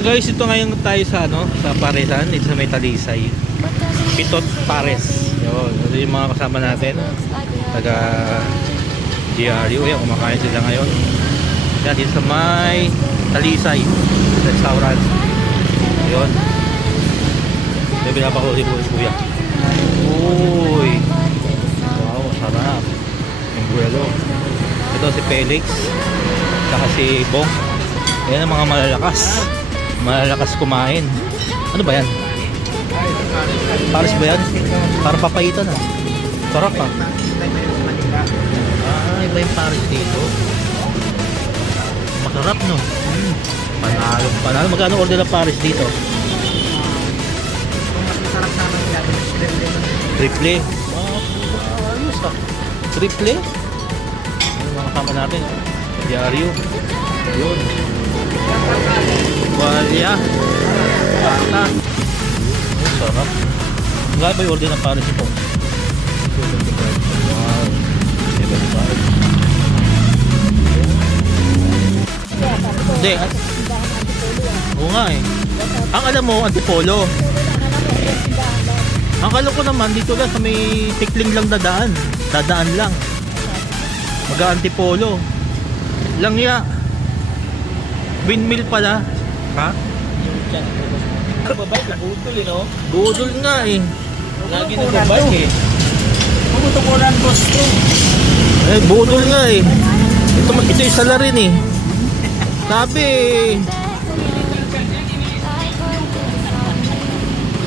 guys, ito ngayon tayo sa ano, sa Paresan, dito sa may. Pitot Pares. Yun, ito yung mga kasama natin. Taga GRU, yan, kumakain sila ngayon. Yan, dito sa may Talisay restaurant. Yun. May pinapakuli po yung kuya. Uy! Wow, sarap. Yung buwelo. Ito si Felix. Saka si Bong. Yan ang mga malalakas. Malalakas kumain. Ano ba yan? Paris ba yan? Parang papaitan ah. Sarap ah. Ah, iba yung Paris dito. Masarap no. Mm. Panalo, panalo. Magkano order ng Paris dito? Triple. Wow, ayos ah. Triple? Yung mga kama natin. Diaryo. Yun. Walya. Bata. Oh, sarap. Nga ba yung order ng Paris ito? Wow. 75. Hindi. Oo nga eh. Ang alam mo, antipolo. Ang alam ko naman, dito lang sa may tikling lang dadaan. Dadaan lang. Mag-antipolo. Langya. Windmill pala. Ha? Babay, kabutol eh, no? Budol nga eh. Lagi nagbabay eh. Pumunta ko ng gusto. Eh, budol nga eh. Ito, ito yung sala rin eh. Sabi eh.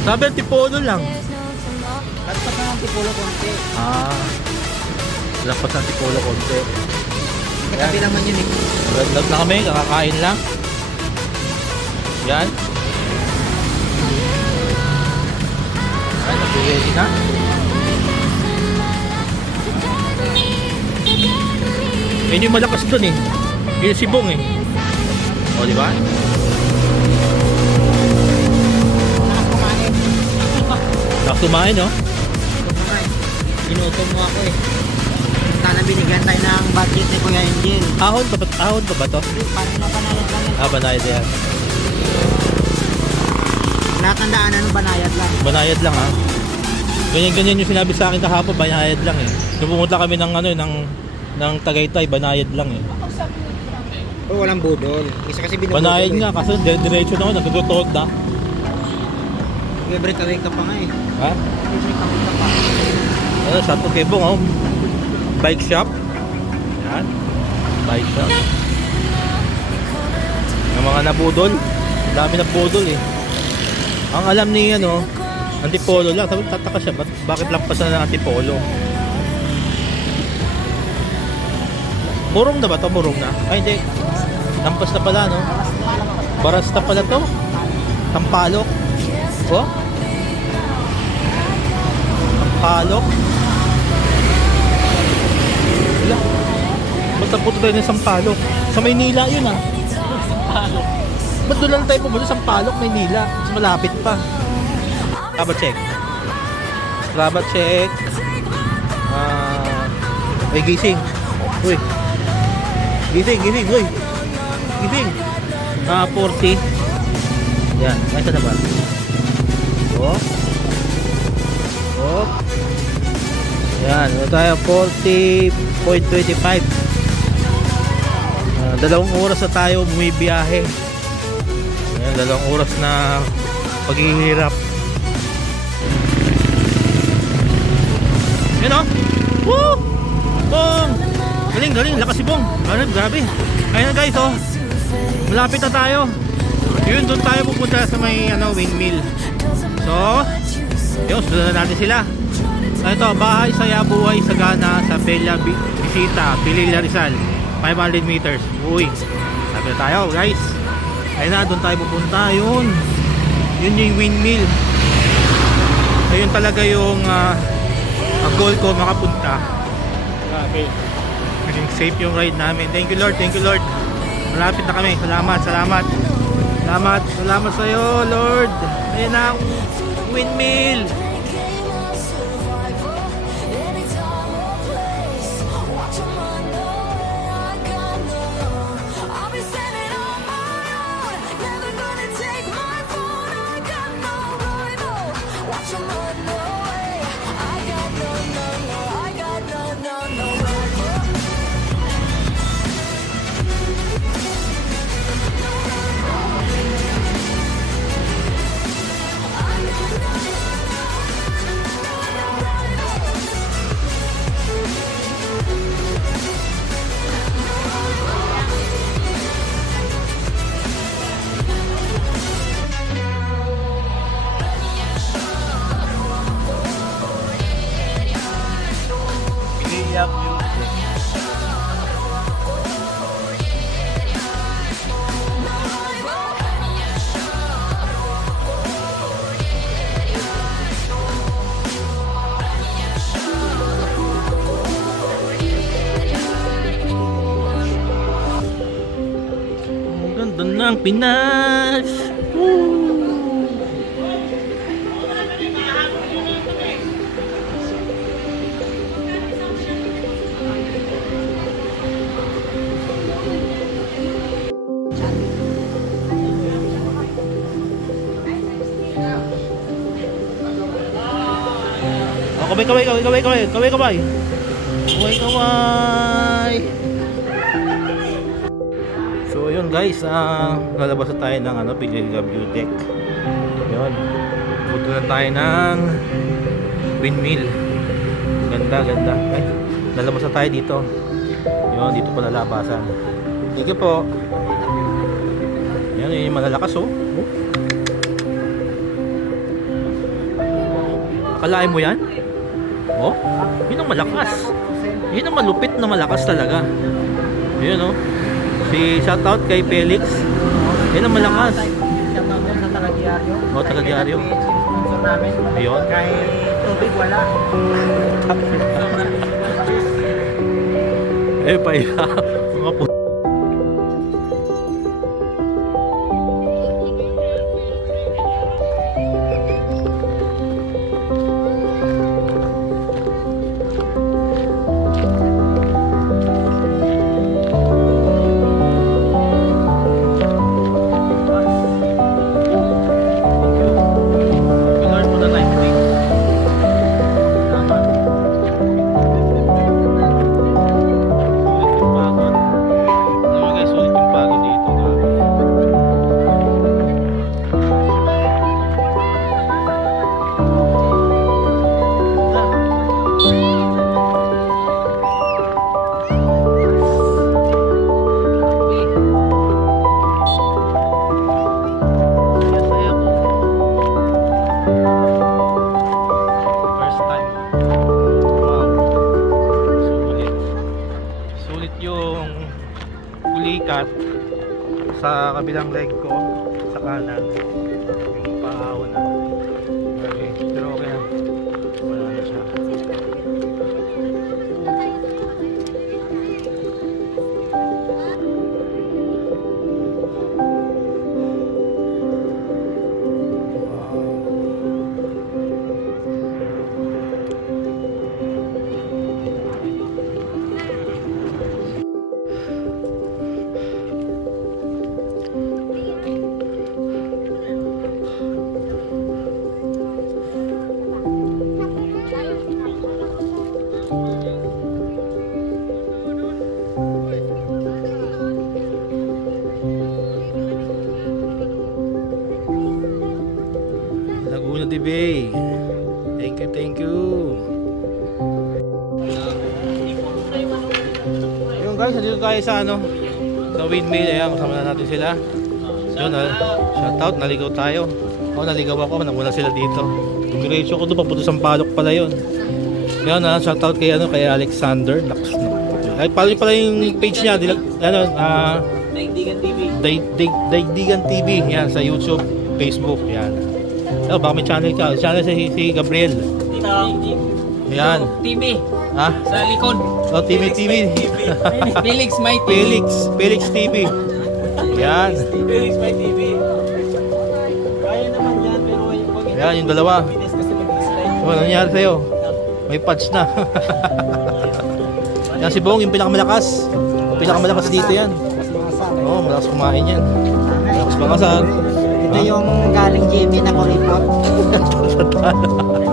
Sabi antipolo lang. Lapat na ng tipolo konti. Ah. Lapas ng antipolo konti. Kapi naman yun eh. Vlog na kami, kakakain lang. Yan. Ay, nag-ready na. Yung malakas dun eh. Yun yung sibong eh. O, di ba? Lakas kumain, no? Kumain. Inutom mo ako eh. Sana binigyan tayo ng budget ni Kuya Angel. Ahon pa ba, ahon pa ba to? Paano na banayad lang yan? Ah, banayad yan. Lahat ng daanan banayad lang. Banayad lang ha. Ganyan-ganyan yung sinabi sa akin kahapon, banayad lang eh. Nung pumunta kami ng ano, eh, ng ng Tagaytay, banayad lang eh. Oh, walang budol. Isa kasi binubudol. Banayad nga kasi dire- diretso naman nagugutod na. May breakaway ka pa nga eh. Ha? May breakaway ka pa. Ano, sa to kay Bong, oh. Bike shop. Yan. Bike shop. Yung mga nabudol. Dami nabudol eh. Ang alam ni ano, antipolo lang. Sabi tataka siya, ba't, bakit lampasan ng antipolo? Murong na ba to? Murong na? Ay hindi. Lampas na pala no? Baras na pala to. Tampalok. Oh? Tampalok. Wala. Ba't napunta tayo ng Sampalok? Sa Maynila yun ah. Sampalok. Ba't doon lang tayo pumunta sa Sampalok, Maynila? Mas malapit pa. Strava check. Strava check. Ah, ay gising. Uy. Gising, gising, uy. Gising. Ah, 40. Yan, ay na ba? Oh. Oh. Yan, ito tayo 40.25. Ah, dalawang oras na tayo bumibiyahe. Ayan, dalawang oras na paghihirap. Yan o. Woo! Bong! Galing, galing. Lakas si Bong. Grabe, grabe. Ayun na guys, oh. Malapit na tayo. Yun, doon tayo pupunta sa may ano, windmill. So, yun, sundan na natin sila. Ito, bahay, saya, buhay, sagana sa Bella Visita, Pililla Rizal. 500 meters. Uy, sabi na tayo guys. Ayun na, doon tayo pupunta. Yun. Yun yung windmill. Ayun talaga yung ang goal ko makapunta. Grabe. Naging safe yung ride namin. Thank you Lord, thank you Lord. Malapit na kami. Salamat, salamat. Salamat, salamat sa iyo, Lord. Ayun na, windmill. emotional ng Pinas. Woo! Oh, kaway, kaway, kaway, kaway, kaway, kaway, kaway. Kaway, kaway. Guys, ah lalabas na tayo ng ano, PJW deck. Yun. Punta na tayo ng windmill. Ganda, ganda. Ay, lalabas na tayo dito. Yun, dito pa lalabasan. You po. Yan, yun yung malalakas oh. oh. Mo yan? Oh, yun ang malakas. Yun ang malupit na malakas talaga. Yun oh. Si shoutout kay Felix. Yan ang malakas. Shoutout din sa taga-diaryo. Taga-diaryo. Kahit yung sponsor namin. Ayun. Kahit tubig, wala. Eh, pa sa kabilang leg ko sa kanan. Tayo sa ano, sa windmill. Ayan, kasama na natin sila. Yun, ah, shout out, naligaw tayo. Ako, naligaw ako, namuna sila dito. Diretso ko doon, papunta sa Palok pala yun. Yan, ah, shout out kay, ano, kay Alexander. Naks, ay, pala pala yung page niya, dilag, ano, ah, Daigdigan TV. Day, Day, Daigdigan TV, yan, sa YouTube, Facebook, yan. Oh, baka may channel ka. Channel si, si Gabriel. Yan. TV. Ha? Sa likod. Oh, TV TV. Felix My Felix. Felix TV. Yan. Felix My TV. Kaya naman yan, pero pag Yan, yung dalawa. Oh, ano nangyari sa'yo? May patch na. yan si Bong, yung pinakamalakas. Yung pinakamalakas dito yan. Oo, oh, malakas kumain yan. Malakas makasal. Ito yung galing JB na kuripot.